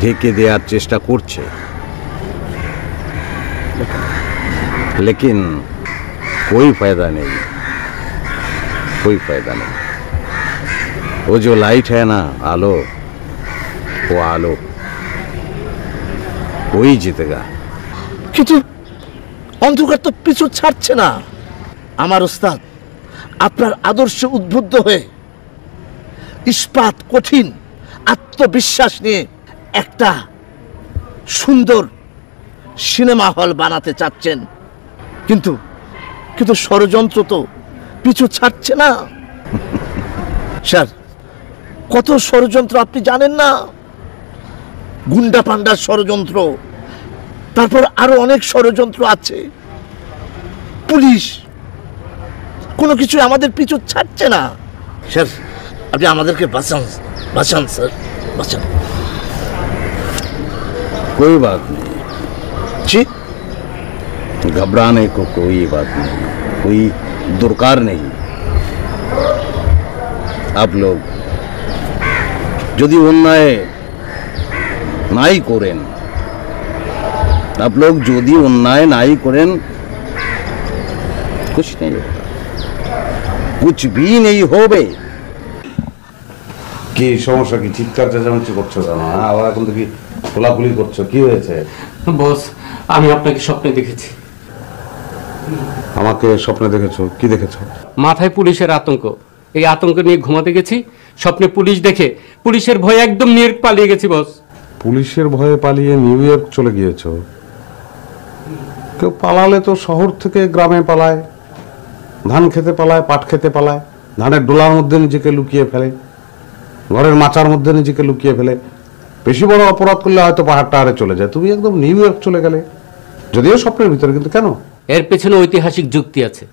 ঢেকে দেওয়ার চেষ্টা করছে, लेकिन कोई फायदा नहीं, कोई फायदा नहीं। वो जो लाइट है ना, आलो, वो आलो वही जीतेगा। কিন্তু অন্ধকার তো পিছু ছাড়ছে না। আমার ওস্তাদ আপনার আদর্শে উদ্বুদ্ধ হয়ে ইস্পাত কঠিন আত্মবিশ্বাস নিয়ে একটা সুন্দর সিনেমা হল বানাতে চাচ্ছেন, কিন্তু কিন্তু ষড়যন্ত্র তো পিছু ছাড়ছে না। স্যার, কত ষড়যন্ত্র আপনি জানেন না? গুন্ডা পান্ডার ষড়যন্ত্র, তারপর আরো অনেক ষড়যন্ত্র আছে। পুলিশ কোনো কিছু আমাদের পিছু ছাড়ছে না। স্যার, আপনি আমাদেরকে বাঁচান, বাঁচান স্যার, বাঁচান। कोई बात नहीं जी, घबराने को कोई बात नहीं, कोई दरकार नहीं। आप लोग यदि अन्याय নাই করেন, आप लोग यदि अन्याय নাই করেন, कुछ नहीं होगा, कुछ भी नहीं হবে। কি সমস্যা? কি চিৎকার চেঁচামেচি করছো কেন? আবার এখন থেকে খোলাখুলি করছো, কি হয়েছে? বস, আমি আপনাকে স্বপ্নে দেখেছি। আমাকে স্বপ্নে দেখেছো? কি দেখেছো? মাথায় পুলিশের আতঙ্ক, এই আতঙ্ক নিয়ে ঘুমাতে গেছি, স্বপ্নে পুলিশ দেখে পুলিশের ভয়ে একদম নিয়ে পালিয়ে গেছি বস। পুলিশের ভয়ে পালিয়ে নিউ ইয়র্ক চলে গিয়েছো? কেউ পালালে তো শহর থেকে গ্রামে পালায়, ধান খেতে পালায়, পাট খেতে পালায়, ধানের ডোলার মধ্যে নিজেকে লুকিয়ে ফেলে, ঘরের মাচার মধ্যে নিজেকে লুকিয়ে ফেলে। বেশি বড় অপরাধ করলে হয়তো পাহাড় টাহাড়ে চলে যায়, তুমি একদম নিউ ইয়র্ক চলে গেলে, যদিও স্বপ্নের ভিতরে, কিন্তু কেন? এর পেছনে ঐতিহাসিক যুক্তি আছে।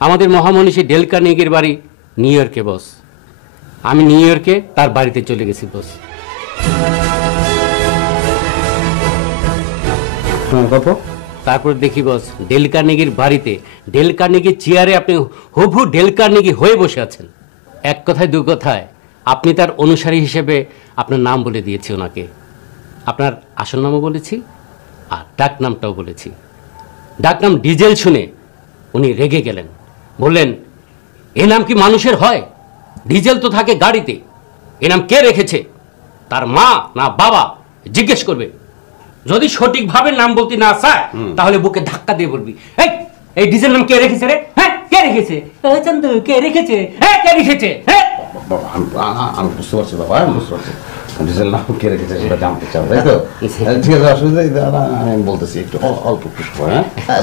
আমাদের মহামনীষী ডেল কার্নেগির বাড়ি নিউ ইয়র্কে বস। আমি নিউ ইয়র্কে তার বাড়িতে চলে গেছি বস। তারপর দেখি বস, ডেল কার্নেগির বাড়িতে ডেল কার্নেগির চেয়ারে আপনি হুবহু ডেল কার্নেগি হয়ে বসে আছেন। এক কথায় দু কথায় আপনি তার অনুসারী হিসেবে আপনার নাম বলে দিয়েছি ওনাকে। আপনার আসল নামও বলেছি আর ডাক নামটাও বলেছি। ডাক নাম ডিজেল শুনে উনি রেগে গেলেন, বললেন এ নাম কি মানুষের হয়? ডিজেল তো থাকে গাড়িতে, এ নাম কে রেখেছে? তার মা না বাবা? জিজ্ঞেস করবে। যদি সঠিকভাবে নাম বলতে না চায় তাহলে বুকে ধাক্কা দিয়ে বলবি, এই ডিজেল নাম কে রেখেছে রে? হ্যাঁ, কে রেখেছে? চন্দু, কে রেখেছে? হ্যাঁ, কে রেখেছে? হ্যাঁ, আমি বুঝতে পারছি বাবা, আমি বুঝতে পারছি। ডিজেল নাম কে রেখেছে সেটা জানতে চাও, তাই তো? ঠিক আছে, অসুবিধা নেই, আমি বলতেছি, একটু অল্প একটু সময়। হ্যাঁ,